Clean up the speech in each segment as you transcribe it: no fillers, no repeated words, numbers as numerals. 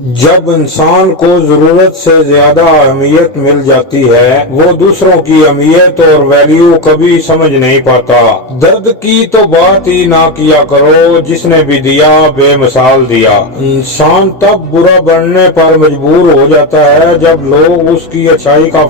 جب انسان کو ضرورت سے زیادہ اہمیت مل جاتی ہے وہ دوسروں کی اہمیت اور ویلیو کبھی سمجھ نہیں پاتا۔ درد کی تو بات ہی نہ کیا کرو، جس نے بھی دیا بے مثال دیا۔ انسان تب برا بننے پر مجبور ہو جاتا ہے جب لوگ اس کی اچھائی کا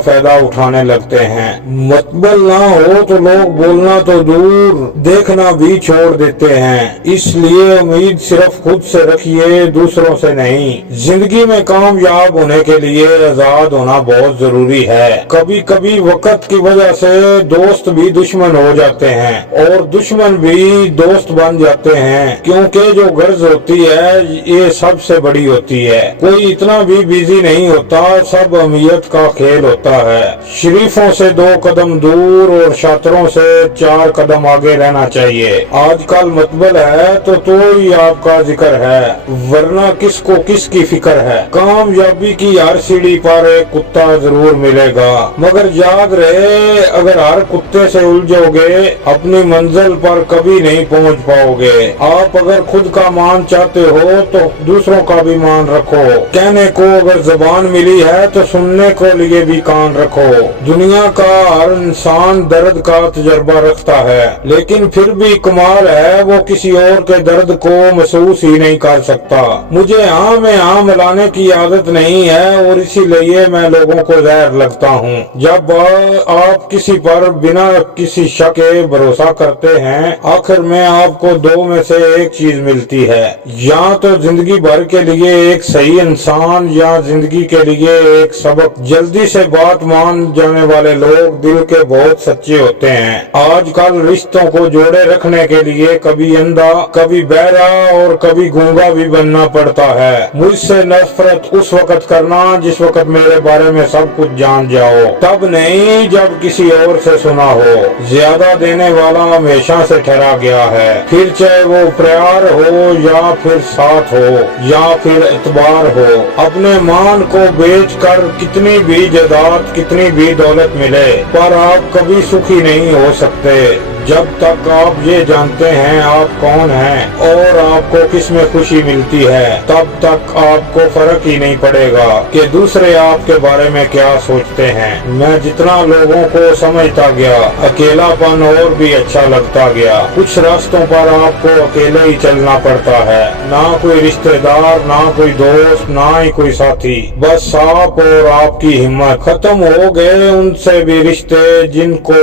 فائدہ اٹھانے لگتے ہیں۔ متبل نہ ہو تو لوگ بولنا تو دور دیکھنا بھی چھوڑ دیتے ہیں۔ اس لیے امید صرف خود سے رکھیے، دوسروں سے نہیں۔ زندگی میں کامیاب ہونے کے لیے آزاد ہونا بہت ضروری ہے۔ کبھی کبھی وقت کی وجہ سے دوست بھی دشمن ہو جاتے ہیں اور دشمن بھی دوست بن جاتے ہیں، کیونکہ جو غرض ہوتی ہے یہ سب سے بڑی ہوتی ہے۔ کوئی اتنا بھی بزی نہیں ہوتا، سب اہمیت کا کھیل ہوتا ہے۔ شریفوں سے 2 قدم دور اور شاطروں سے 4 قدم آگے رہنا چاہیے۔ آج کل متبل ہے تو ہی آپ کا ذکر ہے، ورنہ کس کو کس کی فکر ہے۔ کامیابی کی ہر سیڑھی پر ایک کتا ضرور ملے گا، مگر یاد رہے اگر ہر کتے سے الجھو گے اپنی منزل پر کبھی نہیں پہنچ پاؤ گے۔ آپ اگر خود کا مان چاہتے ہو تو دوسروں کا بھی مان رکھو۔ کہنے کو اگر زبان ملی ہے تو سننے کو لیے بھی کان رکھو۔ دنیا کا ہر انسان درد کا تجربہ رکھتا ہے، لیکن پھر بھی کمال ہے وہ کسی اور کے درد کو محسوس ہی نہیں کر سکتا۔ مجھے میں ملانے کی عادت نہیں ہے اور اسی لیے میں لوگوں کو زہر لگتا ہوں۔ جب آپ کسی پر بنا کسی شک کے بھروسہ کرتے ہیں، آخر میں آپ کو 2 میں سے ایک چیز ملتی ہے، یا تو زندگی بھر کے لیے ایک صحیح انسان یا زندگی کے لیے ایک سبق۔ جلدی سے بات مان جانے والے لوگ دل کے بہت سچے ہوتے ہیں۔ آج کل رشتوں کو جوڑے رکھنے کے لیے کبھی اندھا، کبھی بہرا اور کبھی گونگا بھی بننا پڑتا ہے۔ مجھ سے نفرت اس وقت کرنا جس وقت میرے بارے میں سب کچھ جان جاؤ، تب نہیں جب کسی اور سے سنا ہو۔ زیادہ دینے والا ہمیشہ سے ٹھہرا گیا ہے، پھر چاہے وہ پیار ہو یا پھر ساتھ ہو یا پھر اعتبار ہو۔ اپنے مان کو بیچ کر کتنی بھی جائیداد، کتنی بھی دولت ملے، پر آپ کبھی سکھی نہیں ہو سکتے جب تک آپ یہ جانتے ہیں آپ کون ہیں اور آپ کو کس میں خوشی ملتی ہے۔ تب تک آپ کو فرق ہی نہیں پڑے گا کہ دوسرے آپ کے بارے میں کیا سوچتے ہیں۔ میں جتنا لوگوں کو سمجھتا گیا، اکیلا پن اور بھی اچھا لگتا گیا۔ کچھ راستوں پر آپ کو اکیلے ہی چلنا پڑتا ہے، نہ کوئی رشتہ دار، نہ کوئی دوست، نہ ہی کوئی ساتھی، بس آپ اور آپ کی ہمت۔ ختم ہو گئے ان سے بھی رشتے جن کو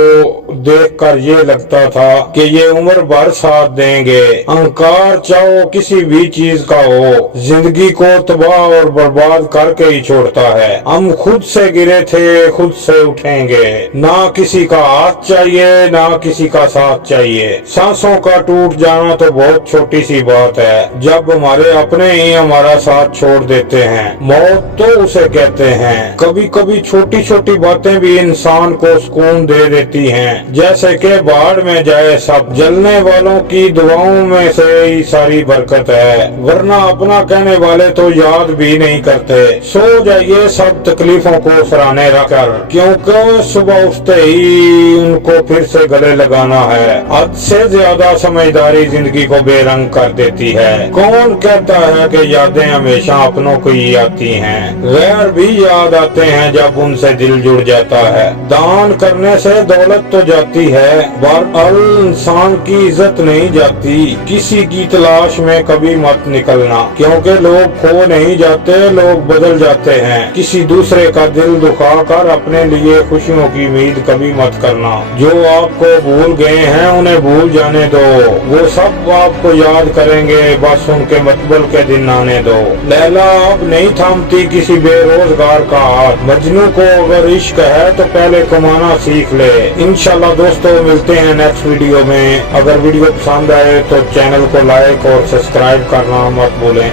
دیکھ کر یہ لگتا تھا کہ یہ عمر بھر ساتھ دیں گے۔ انکار چاہو کسی بھی چیز کا ہو، زندگی کو تباہ اور برباد کر کے ہی چھوڑتا ہے۔ ہم خود سے گرے تھے، خود سے اٹھیں گے۔ نہ کسی کا ہاتھ چاہیے، نہ کسی کا ساتھ چاہیے۔ سانسوں کا ٹوٹ جانا تو بہت چھوٹی سی بات ہے جب ہمارے اپنے ہی ہمارا ساتھ چھوڑ دیتے ہیں۔ موت تو اسے کہتے ہیں۔ کبھی کبھی چھوٹی چھوٹی باتیں بھی انسان کو سکون دے دیتی ہیں، جیسے کہ باہر میں جائے سب، جلنے والوں کی دعاؤں میں سے ہی ساری برکت ہے، ورنہ اپنا کہنے والے تو یاد بھی نہیں کرتے۔ سو جائیے سب تکلیفوں کو سرانے رکھ کر، کیونکہ صبح اٹھتے ہی ان کو پھر سے گلے لگانا ہے۔ حد سے زیادہ سمجھداری زندگی کو بے رنگ کر دیتی ہے۔ کون کہتا ہے کہ یادیں ہمیشہ اپنوں کو ہی آتی ہیں؟ غیر بھی یاد آتے ہیں جب ان سے دل جڑ جاتا ہے۔ دان کرنے سے دولت تو جاتی ہے، انسان کی عزت نہیں جاتی۔ کسی کی تلاش میں کبھی مت نکلنا، کیونکہ لوگ کھو نہیں جاتے، لوگ بدل جاتے ہیں۔ کسی دوسرے کا دل دکھا کر اپنے لیے خوشیوں کی امید کبھی مت کرنا۔ جو آپ کو بھول گئے ہیں انہیں بھول جانے دو، وہ سب آپ کو یاد کریں گے، بس ان کے متبل کے دن آنے دو۔ لیلا اب نہیں تھامتی کسی بے روزگار کا ہاتھ، مجنوں کو اگر عشق ہے تو پہلے کمانا سیکھ لے۔ انشاءاللہ دوستو ملتے ہیں نیکسٹ ویڈیو میں۔ اگر ویڈیو پسند آئے تو چینل کو لائک اور سبسکرائب کرنا مت بھولیں۔